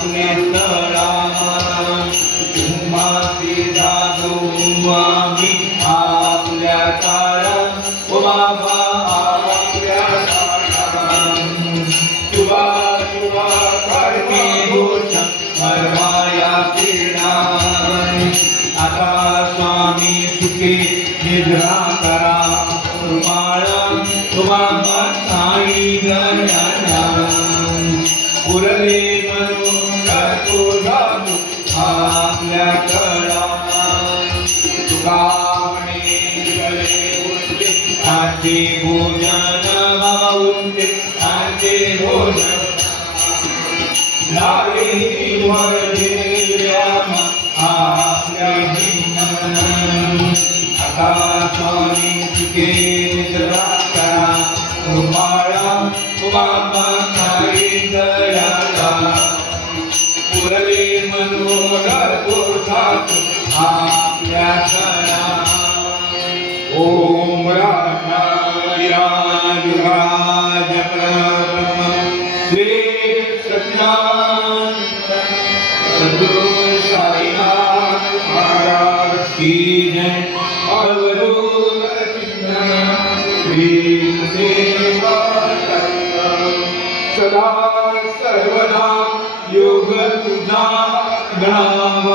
आपले तळा तुम्हासी जागो आम्ही आपल्या ताळा ओ बाबा आपल्या ताळा तुवा तुवा करते गोष्ट परमाया क्रीडा आता स्वामी सुखी निद्रा करा रुमाळा बाबा साई गणना उरले म्हणून करतो जातो आपल्या कळा तुकावणे गले उरले आचे भोजन माऊंते आचे भोजन लागे वरदेल्या आपल्या हिंमत आता स्वामी तुके निद्रा करा रुमाळा बाबा साई गळाला उरले मनोहर गोठात आपल्या कळा ओम रामाय राज परब्रह्म श्री सच्चिदानंद सद्गुरु साईनाथ महाराज की जय अवधूत चिंतन श्री देवा सदा सर्वदा योग तुझा गणाव